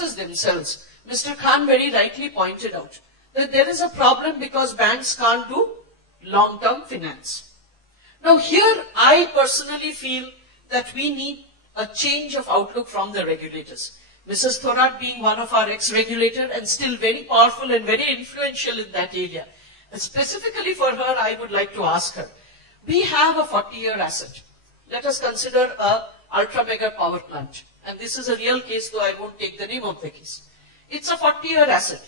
resources themselves, Mr. Khan very rightly pointed out that there is a problem because banks can't do long-term finance. Now here, I personally feel that we need a change of outlook from the regulators. Mrs. Thorat being one of our ex-regulator and still very powerful and very influential in that area. And specifically for her, I would like to ask her, we have a 40-year asset. Let us consider a ultra-mega power plant. And this is a real case, though I won't take the name of the case. It's a 40-year asset.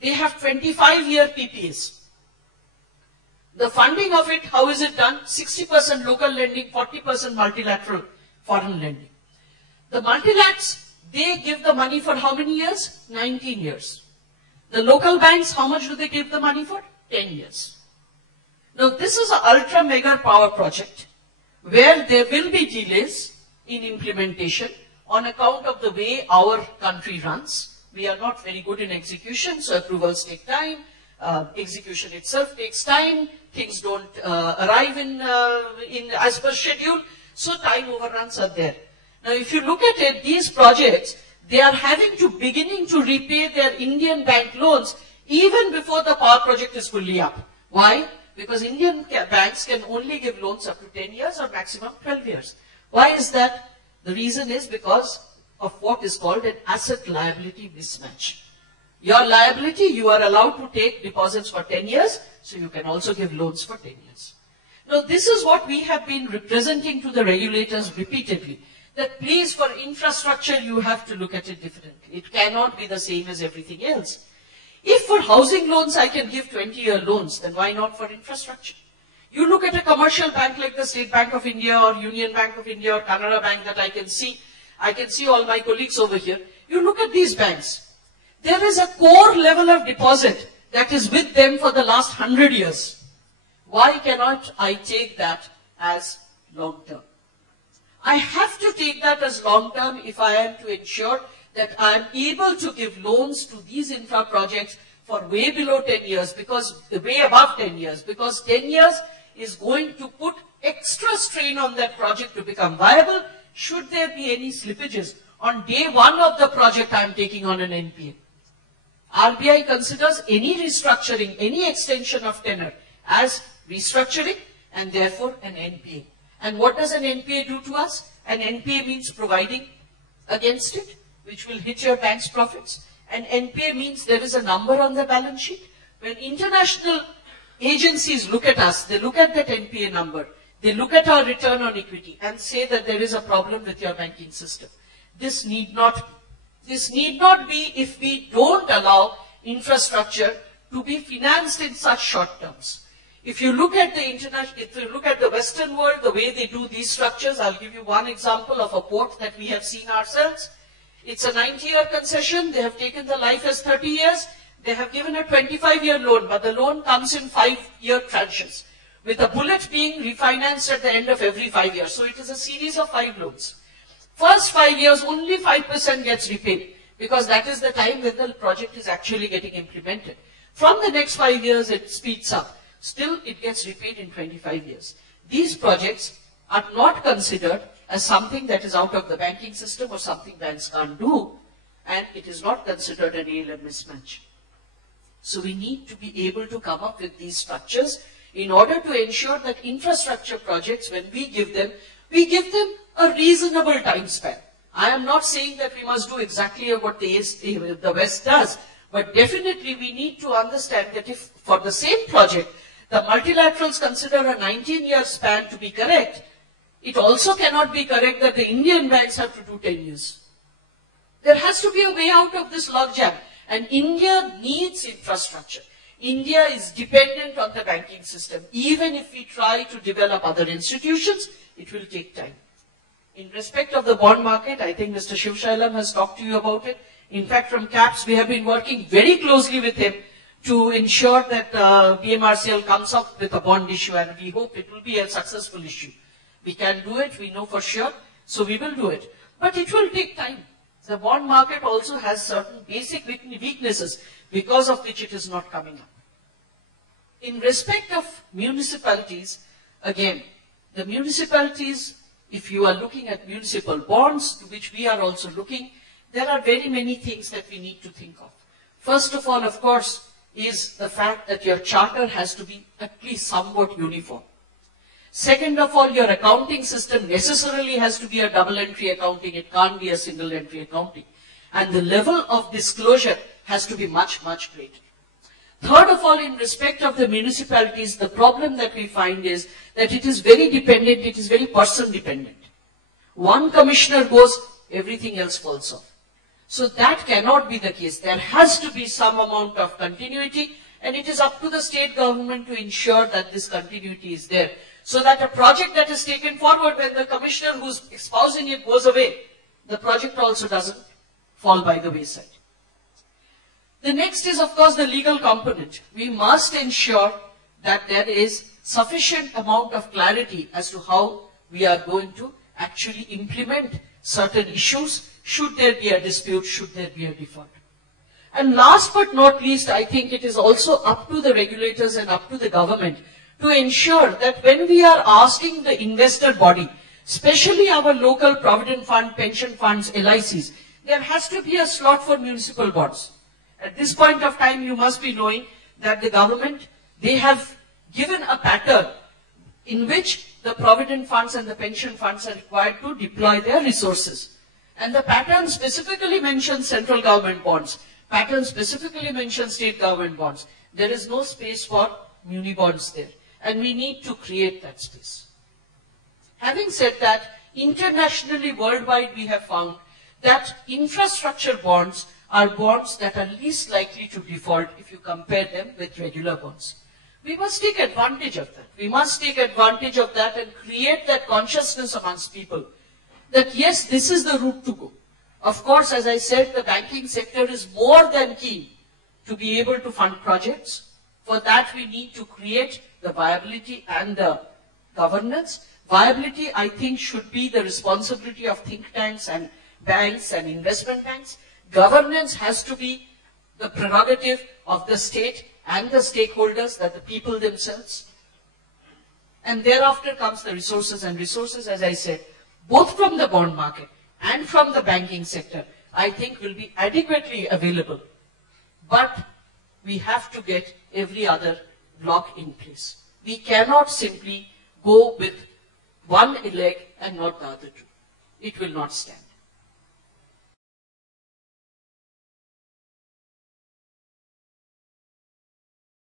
They have 25-year PPAs. The funding of it, how is it done? 60% local lending, 40% multilateral foreign lending. The multilats, they give the money for how many years? 19 years. The local banks, how much do they give the money for? 10 years. Now, this is an ultra-mega power project where there will be delays in implementation on account of the way our country runs. We are not very good in execution, so approvals take time. Execution itself takes time. Things don't arrive in as per schedule, so time overruns are there. Now, if you look at it, these projects, they are having to beginning to repay their Indian bank loans even before the power project is fully up. Why? Because Indian banks can only give loans up to 10 years or maximum 12 years. Why is that? The reason is because of what is called an asset liability mismatch. Your liability, you are allowed to take deposits for 10 years, so you can also give loans for 10 years. Now, this is what we have been representing to the regulators repeatedly, that please, for infrastructure, you have to look at it differently. It cannot be the same as everything else. If for housing loans I can give 20-year loans, then why not for infrastructure? You look at a commercial bank like the State Bank of India or Union Bank of India or Canara Bank that I can see all my colleagues over here. You look at these banks. There is a core level of deposit that is with them for the last 100 years. Why cannot I take that as long-term? I have to take that as long-term if I am to ensure that I am able to give loans to these infra projects for way below 10 years, because way above 10 years, because 10 years is going to put extra strain on that project to become viable. Should there be any slippages on day one of the project, I am taking on an NPA. RBI considers any restructuring, any extension of tenor as restructuring and therefore an NPA. And what does an NPA do to us? An NPA means providing against it, which will hit your bank's profits. An NPA means there is a number on the balance sheet. When international agencies look at us, they look at that NPA number, they look at our return on equity and say that there is a problem with your banking system. This need not be if we don't allow infrastructure to be financed in such short terms. If you look at the Western world, the way they do these structures, I'll give you one example of a port that we have seen ourselves. It's a 90-year concession. They have taken the life as 30 years. They have given a 25-year loan, but the loan comes in 5-year tranches, with a bullet being refinanced at the end of every 5 years. So it is a series of 5 loans. First 5 years, only 5% gets repaid, because that is the time when the project is actually getting implemented. From the next 5 years, it speeds up. Still, it gets repaid in 25 years. These projects are not considered as something that is out of the banking system or something banks can't do, and it is not considered an ALM mismatch. So we need to be able to come up with these structures in order to ensure that infrastructure projects, when we give them a reasonable time span. I am not saying that we must do exactly what the West does, but definitely we need to understand that if for the same project, the multilaterals consider a 19-year span to be correct, it also cannot be correct that the Indian banks have to do 10 years. There has to be a way out of this logjam, and India needs infrastructure. India is dependent on the banking system. Even if we try to develop other institutions, it will take time. In respect of the bond market, I think Mr. Shivshailam has talked to you about it. In fact, from CAPS, we have been working very closely with him to ensure that BMRCL comes up with a bond issue, and we hope it will be a successful issue. We can do it, we know for sure, so we will do it. But it will take time. The bond market also has certain basic weaknesses because of which it is not coming up. In respect of municipalities, again, the municipalities, if you are looking at municipal bonds, to which we are also looking, there are very many things that we need to think of. First of all, of course, is the fact that your charter has to be at least somewhat uniform. Second of all, your accounting system necessarily has to be a double entry accounting. It can't be a single entry accounting. And the level of disclosure has to be much, much greater. Third of all, in respect of the municipalities, the problem that we find is that it is very dependent, it is very person dependent. One commissioner goes, everything else falls off. So that cannot be the case. There has to be some amount of continuity, and it is up to the state government to ensure that this continuity is there, so that a project that is taken forward, when the commissioner who's espousing it goes away, the project also doesn't fall by the wayside. The next is, of course, the legal component. We must ensure that there is sufficient amount of clarity as to how we are going to actually implement certain issues, should there be a dispute, should there be a default. And last but not least, I think it is also up to the regulators and up to the government to ensure that when we are asking the investor body, especially our local provident fund, pension funds, LICs, there has to be a slot for municipal bonds. At this point of time, you must be knowing that the government, they have given a pattern in which the provident funds and the pension funds are required to deploy their resources. And the pattern specifically mentions central government bonds. Pattern specifically mentions state government bonds. There is no space for muni bonds there. And we need to create that space. Having said that, internationally, worldwide, we have found that infrastructure bonds are bonds that are least likely to default if you compare them with regular bonds. We must take advantage of that. We must take advantage of that and create that consciousness amongst people that yes, this is the route to go. Of course, as I said, the banking sector is more than keen to be able to fund projects. For that, we need to create the viability and the governance. Viability, I think, should be the responsibility of think tanks and banks and investment banks. Governance has to be the prerogative of the state and the stakeholders, that the people themselves. And thereafter comes the resources, and resources, as I said, both from the bond market and from the banking sector, I think will be adequately available. But we have to get every other block in place. We cannot simply go with one leg and not the other two. It will not stand.